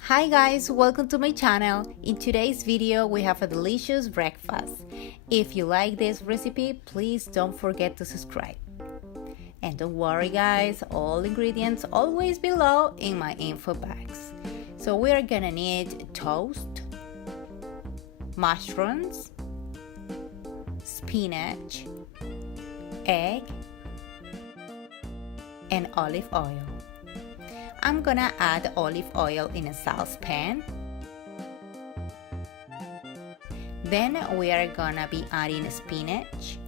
Hi guys, welcome to my channel. In today's video we have a delicious breakfast. If you like this recipe, please don't forget to subscribe. And don't worry guys, all ingredients always below in my info box. So we are gonna need toast, mushrooms, spinach, egg, and olive oil. I'm gonna add olive oil in a saucepan. Then we are gonna be adding spinach.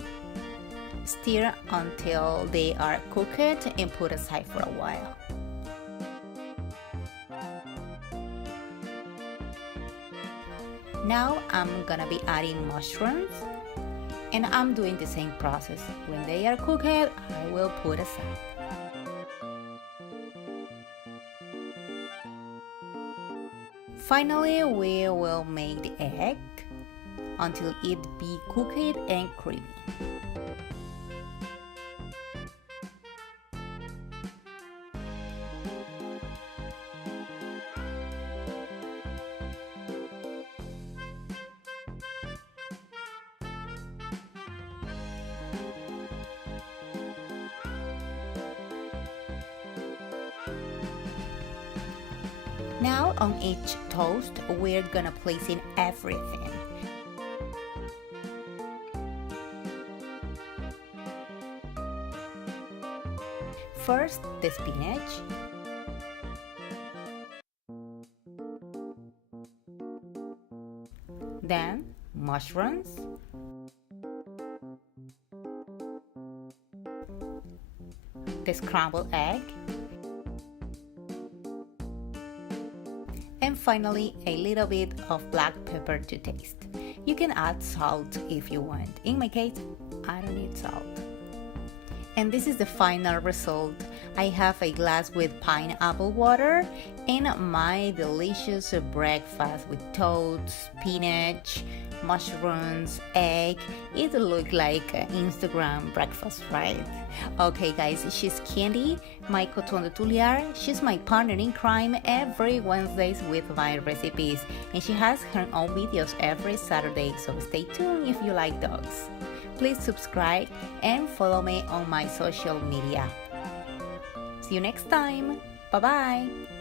Stir until they are cooked and put aside for a while. Now I'm gonna be adding mushrooms, and I'm doing the same process. When they are cooked, I will put aside. Finally, we will make the egg until it be cooked and creamy. Now on each toast, we're gonna place in everything. First, the spinach. Then, mushrooms. The scrambled egg. And finally, a little bit of black pepper to taste. You can add salt if you want. In my case, I don't need salt. And this is the final result. I have a glass with pineapple water and my delicious breakfast with toast, spinach, mushrooms, egg. It looks like an Instagram breakfast, right? Okay guys, she's Candy, my coton de Tuliar. She's my partner in crime every Wednesdays with my recipes, and she has her own videos every Saturday, so stay tuned if you like dogs. Please subscribe and follow me on my social media. See you next time. Bye bye.